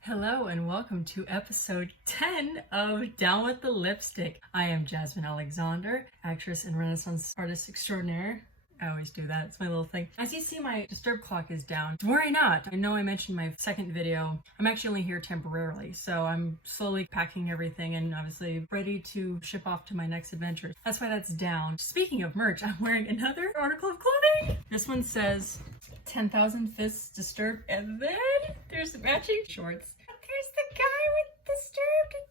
Hello and welcome to episode 10 of Down with the Lipstick. I am Jasmine Alexander, actress and Renaissance artist extraordinaire. I always do that, it's my little thing. As you see, my disturb clock is down. Worry not. I know I mentioned my second video. I'm actually only here temporarily, so I'm slowly packing everything and obviously ready to ship off to my next adventure. That's why that's down. Speaking of merch, I'm wearing another article of clothing. This one says 10,000 fists disturbed, and then there's matching shorts. There's the guy with disturbed and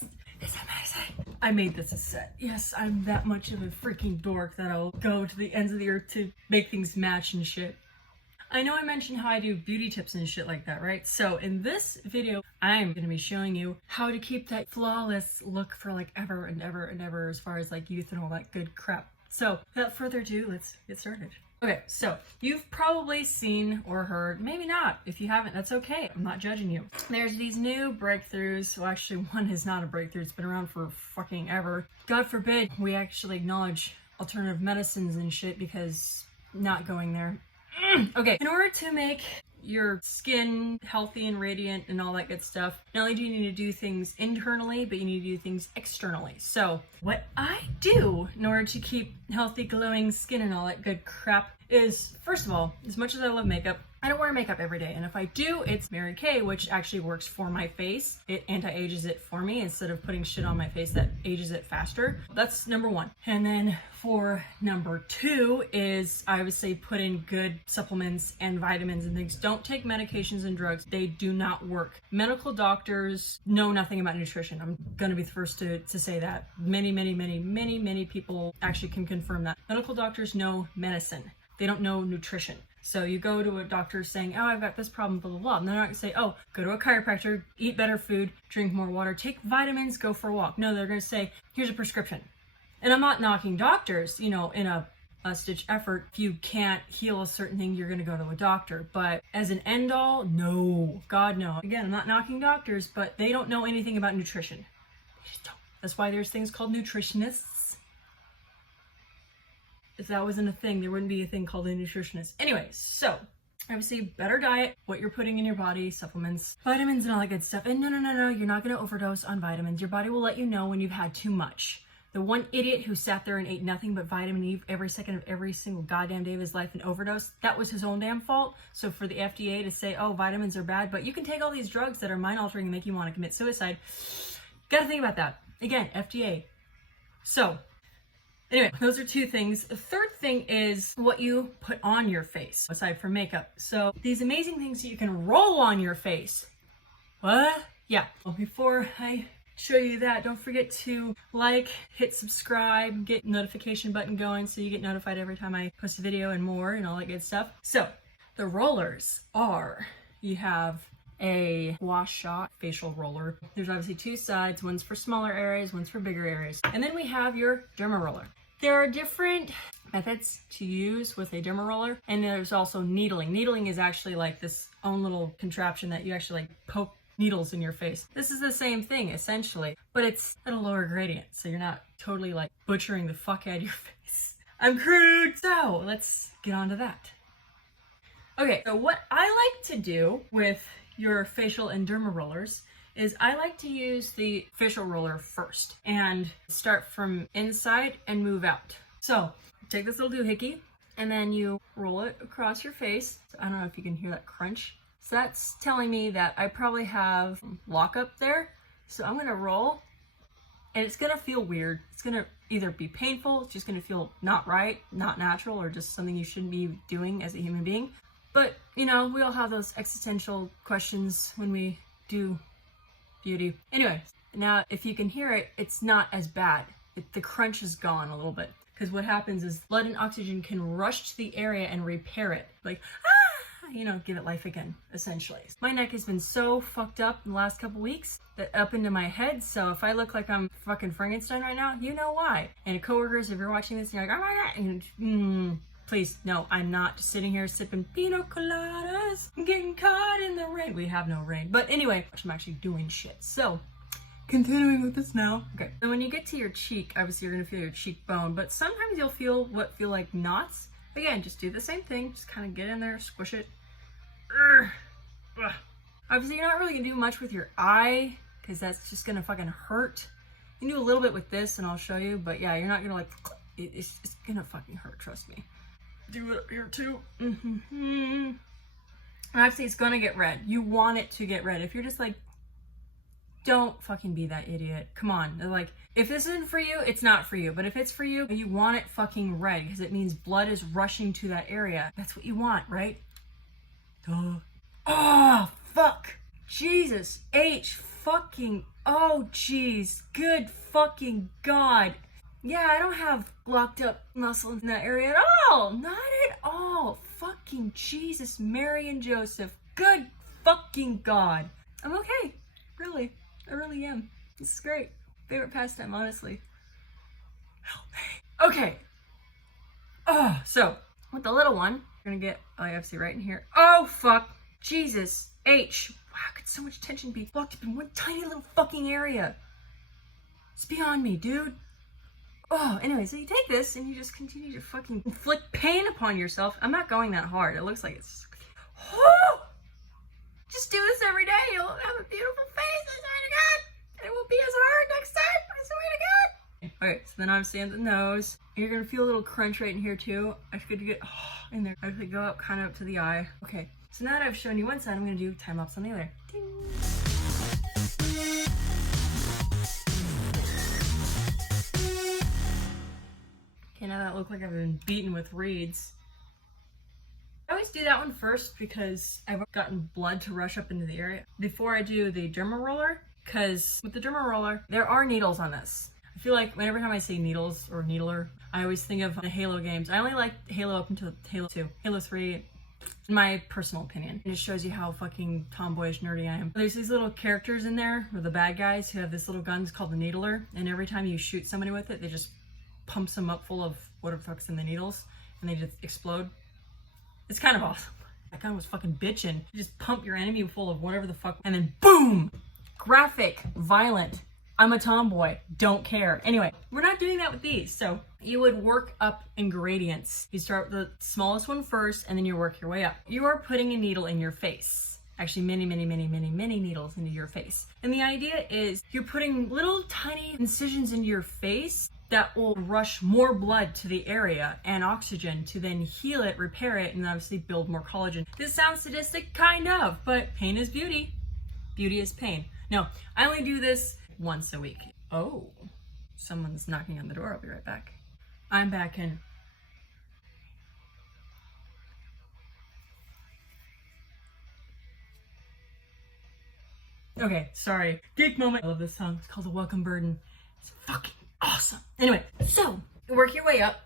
10,000 fists. It's amazing. I made this a set. Yes, I'm that much of a freaking dork that I'll go to the ends of the earth to make things match and shit. I know I mentioned how I do beauty tips and shit like that, right? So in this video, I'm going to be showing you how to keep that flawless look for like ever and ever and ever as far as like youth and all that good crap. So without further ado, let's get started. Okay, so you've probably seen or heard, maybe not. If you haven't, that's okay. I'm not judging you. There's these new breakthroughs. Well, actually, one is not a breakthrough. It's been around for fucking ever. God forbid we actually acknowledge alternative medicines and shit because not going there. Okay, in order to make your skin healthy and radiant and all that good stuff, not only do you need to do things internally, but you need to do things externally. So what I do in order to keep healthy, glowing skin and all that good crap is, first of all, as much as I love makeup, I don't wear makeup every day. And if I do, it's Mary Kay, which actually works for my face. It anti-ages it for me instead of putting shit on my face that ages it faster. That's number one. And then for number two is I would say put in good supplements and vitamins and things. Don't take medications and drugs. They do not work. Medical doctors know nothing about nutrition. I'm going to be the first to say that. Many people actually can confirm that. Medical doctors know medicine. They don't know nutrition. So you go to a doctor saying, oh, I've got this problem, blah, blah, blah. And they're not gonna say, oh, go to a chiropractor, eat better food, drink more water, take vitamins, go for a walk. No, they're gonna say, here's a prescription. And I'm not knocking doctors, you know, in a stitch effort. If you can't heal a certain thing, you're gonna go to a doctor. But as an end all, no, God, no. Again, I'm not knocking doctors, but they don't know anything about nutrition. They just don't. That's why there's things called nutritionists. If that wasn't a thing, there wouldn't be a thing called a nutritionist. Anyway, so obviously better diet, what you're putting in your body, supplements, vitamins and all that good stuff. And no, you're not gonna overdose on vitamins. Your body will let you know when you've had too much. The one idiot who sat there and ate nothing but vitamin E every second of every single goddamn day of his life and overdosed, that was his own damn fault. So for the FDA to say, oh, vitamins are bad, but you can take all these drugs that are mind altering and make you want to commit suicide. Gotta think about that. Again, FDA. So anyway, those are two things. The third thing is what you put on your face, aside from makeup. So these amazing things that you can roll on your face. What? Yeah. Well, before I show you that, don't forget to like, hit subscribe, get notification button going so you get notified every time I post a video and more and all that good stuff. So the rollers are, you have a wash shot facial roller. There's obviously two sides. One's for smaller areas, one's for bigger areas. And then we have your derma roller. There are different methods to use with a derma roller, and there's also needling. Needling is actually like this own little contraption that you actually like poke needles in your face. This is the same thing essentially, but it's at a lower gradient, so you're not totally like butchering the fuck out of your face. I'm crude! So let's get on to that. Okay, so what I like to do with your facial and derma rollers is I like to use the facial roller first and start from inside and move out. So take this little doohickey and then you roll it across your face. So I don't know if you can hear that crunch. So that's telling me that I probably have lockup there. So I'm gonna roll and it's gonna feel weird. It's gonna either be painful, it's just gonna feel not right, not natural, or just something you shouldn't be doing as a human being. But, you know, we all have those existential questions when we do beauty. Anyway, now if you can hear it, it's not as bad. The crunch is gone a little bit. Because what happens is blood and oxygen can rush to the area and repair it. Like, you know, give it life again, essentially. My neck has been so fucked up in the last couple weeks that up into my head, so if I look like I'm fucking Frankenstein right now, you know why. And coworkers, if you're watching this and you're like, oh my god, and please, no, I'm not just sitting here sipping pina coladas and getting caught in the rain. We have no rain. But anyway, I'm actually doing shit. So, continuing with this now. Okay, so when you get to your cheek, obviously you're gonna feel your cheekbone, but sometimes you'll feel what feel like knots. Again, just do the same thing. Just kind of get in there, squish it, Ugh. Obviously, you're not really gonna do much with your eye because that's just gonna fucking hurt. You can do a little bit with this and I'll show you, but yeah, you're not gonna like, it's gonna fucking hurt, trust me. Do it up here too. Obviously, it's gonna get red. You want it to get red. If you're just like, don't fucking be that idiot. Come on. They're like, if this isn't for you, it's not for you. But if it's for you, you want it fucking red because it means blood is rushing to that area. That's what you want, right? Duh. Oh, fuck. Jesus H. Fucking. Oh, jeez. Good fucking God. Yeah, I don't have locked up muscle in that area at all. Not at all. Fucking Jesus, Mary and Joseph. Good fucking God. I'm okay. Really. I really am. This is great. Favorite pastime, honestly. Help me. Okay. Oh, so with the little one, you're gonna get IFC right in here. Oh, fuck. Jesus H. Wow, could so much tension be locked up in one tiny little fucking area? It's beyond me, dude. Oh, anyway, so you take this and you just continue to fucking inflict pain upon yourself. I'm not going that hard. It looks like it's... Oh! Just do this every day. You'll have a beautiful face, I swear to God. And it won't be as hard next time, I swear to God. Alright, so then obviously on the nose. You're gonna feel a little crunch right in here too. I should get in there. I should go up kind of up to the eye. Okay, so now that I've shown you one side, I'm gonna do time lapse on the other. Ding. Okay, now that looks like I've been beaten with reeds. I always do that one first because I've gotten blood to rush up into the area before I do the derma roller, because with the derma roller, there are needles on this. I feel like whenever time I say needles or needler, I always think of the Halo games. I only like Halo up until Halo 2. Halo 3, in my personal opinion. It just shows you how fucking tomboyish nerdy I am. There's these little characters in there, or the bad guys, who have this little guns called the needler, and every time you shoot somebody with it, they just pumps them up full of whatever the fuck's in the needles, and they just explode. It's kind of awesome. That guy was fucking bitching. You just pump your enemy full of whatever the fuck, and then boom! Graphic, violent. I'm a tomboy, don't care. Anyway, we're not doing that with these. So you would work up in gradients. You start with the smallest one first, and then you work your way up. You are putting a needle in your face. Actually, many needles into your face. And the idea is you're putting little tiny incisions into your face that will rush more blood to the area and oxygen to then heal it, repair it, and obviously build more collagen. This sounds sadistic, kind of, but pain is beauty. Beauty is pain. No, I only do this once a week. Oh, someone's knocking on the door. I'll be right back. I'm back in. Okay, sorry. Geek moment. I love this song. It's called The Welcome Burden. It's fucking awesome. Anyway, so work your way up.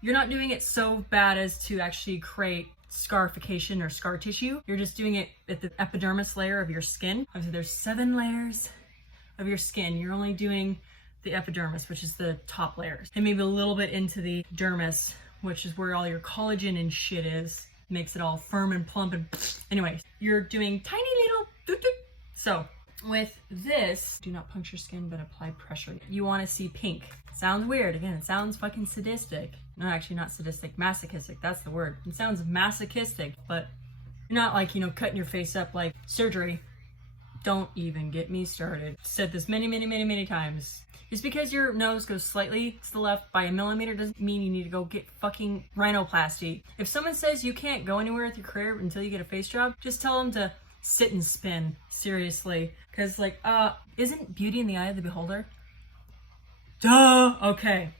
You're not doing it so bad as to actually create scarification or scar tissue. You're just doing it at the epidermis layer of your skin. Obviously, there's 7 layers of your skin. You're only doing the epidermis, which is the top layers, and maybe a little bit into the dermis, which is where all your collagen and shit is. Makes it all firm and plump and anyway, you're doing tiny little doot-doot. So with this, do not puncture skin, but apply pressure. You want to see pink. Sounds weird. Again, it sounds fucking sadistic. No, actually not sadistic, masochistic. That's the word. It sounds masochistic, but you're not like, you know, cutting your face up like surgery. Don't even get me started. Said this many times. Just because your nose goes slightly to the left by 1 millimeter doesn't mean you need to go get fucking rhinoplasty. If someone says you can't go anywhere with your career until you get a face job, just tell them to sit and spin. Seriously. Because, like, isn't beauty in the eye of the beholder? Duh! Okay.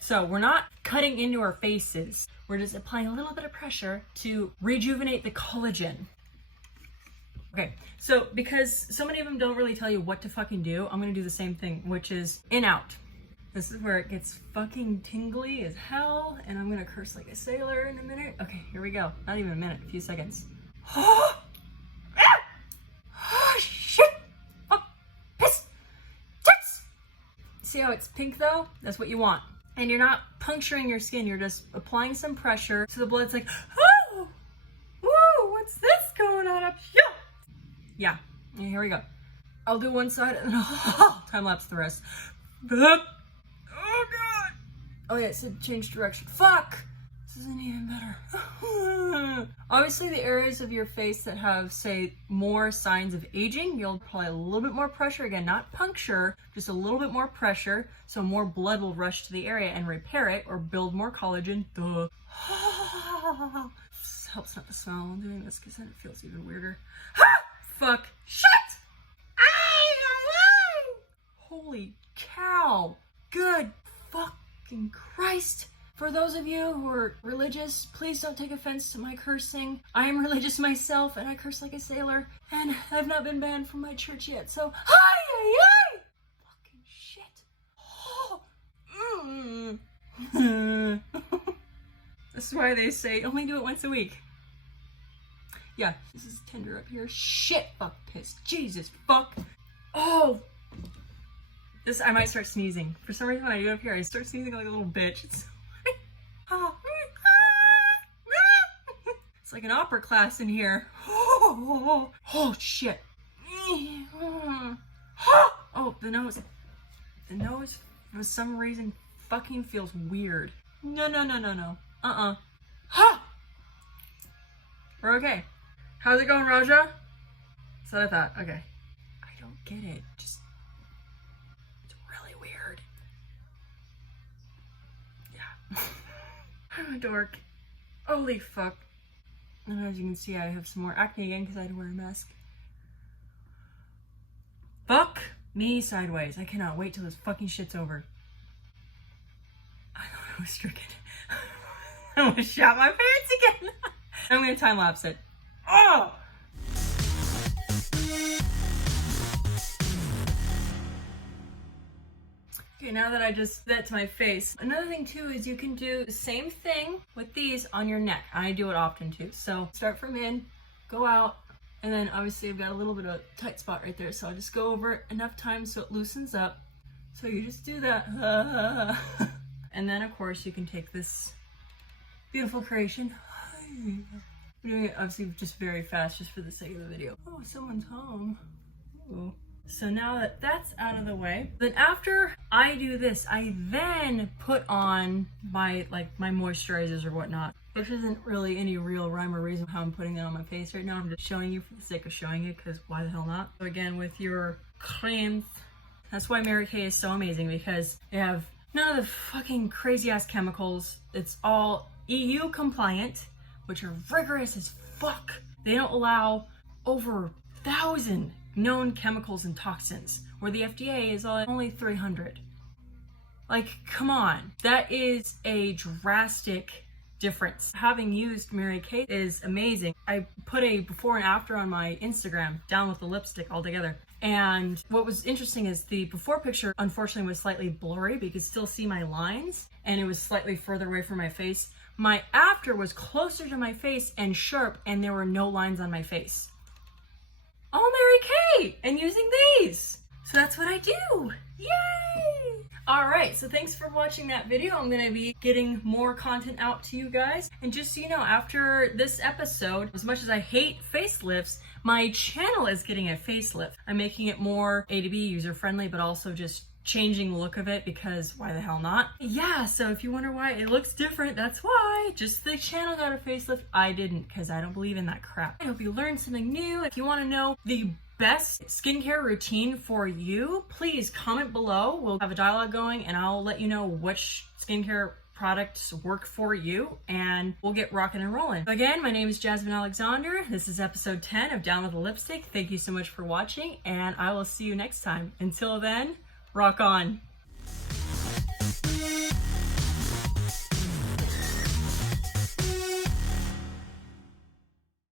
So, we're not cutting into our faces. We're just applying a little bit of pressure to rejuvenate the collagen. Okay, so because so many of them don't really tell you what to fucking do, I'm gonna do the same thing, which is in out. This is where it gets fucking tingly as hell, and I'm gonna curse like a sailor in a minute. Okay, here we go. Not even a minute, a few seconds. Oh, shit! Oh, piss! Tits! See how it's pink though? That's what you want. And you're not puncturing your skin, you're just applying some pressure so the blood's like, oh! Whoa, what's this going on up here? Yeah, here we go. I'll do one side and then I'll time lapse the rest. Oh god! Oh yeah, it said change direction. Fuck! This isn't even better. Obviously, the areas of your face that have, say, more signs of aging, you'll apply a little bit more pressure. Again, not puncture, just a little bit more pressure, so more blood will rush to the area and repair it or build more collagen. Duh. This helps not to smell while I'm doing this because then it feels even weirder. Fuck. Shit! Holy cow. Good fucking Christ. For those of you who are religious, please don't take offense to my cursing. I am religious myself and I curse like a sailor and I've not been banned from my church yet, so hi. Fucking shit. This is why they say only do it once a week. Yeah, this is tender up here. Shit, fuck, piss. Jesus, fuck. Oh. This, I might start sneezing. For some reason when I do it up here, I start sneezing like a little bitch. It's like an opera class in here. Oh shit. Oh, the nose. The nose, for some reason, fucking feels weird. No. We're okay. How's it going, Raja? That's what I thought. Okay. I don't get it. Just, it's really weird. Yeah. I'm a dork. Holy fuck. And as you can see, I have some more acne again because I had to wear a mask. Fuck me sideways. I cannot wait till this fucking shit's over. I thought I was stricken. I almost shot my pants again. I'm gonna time lapse it. Oh! Okay, now that I just did that to my face, another thing too is you can do the same thing with these on your neck. I do it often too. So start from in, go out, and then obviously I've got a little bit of a tight spot right there. So I'll just go over it enough times so it loosens up. So you just do that. And then of course you can take this beautiful creation. I'm doing it obviously just very fast just for the sake of the video. Oh, someone's home. Ooh. So now that that's out of the way, then after I do this, I then put on my moisturizers or whatnot. This isn't really any real rhyme or reason how I'm putting it on my face right now. I'm just showing you for the sake of showing it because why the hell not? So again, with your creams, that's why Mary Kay is so amazing because they have none of the fucking crazy ass chemicals. It's all EU compliant, which are rigorous as fuck. They don't allow over 1,000 known chemicals and toxins, where the FDA is only 300. Like, come on. That is a drastic difference. Having used Mary Kay is amazing. I put a before and after on my Instagram, down with the lipstick altogether. And what was interesting is the before picture, unfortunately, was slightly blurry, but you could still see my lines, and it was slightly further away from my face. My after was closer to my face and sharp, and there were no lines on my face. All Mary Kay and using these. So that's what I do. Yay! All right, so thanks for watching that video. I'm gonna be getting more content out to you guys. And just so you know, after this episode, as much as I hate facelifts, my channel is getting a facelift. I'm making it more A to B user-friendly, but also just changing the look of it because why the hell not? Yeah, so if you wonder why it looks different, that's why. Just the channel got a facelift. I didn't because I don't believe in that crap. I hope you learned something new. If you want to know the best skincare routine for you, please comment below. We'll have a dialogue going and I'll let you know which skincare products work for you and we'll get rocking and rolling. Again, my name is Jasmine Alexander. This is episode 10 of Down with the Lipstick. Thank you so much for watching and I will see you next time. Until then, rock on.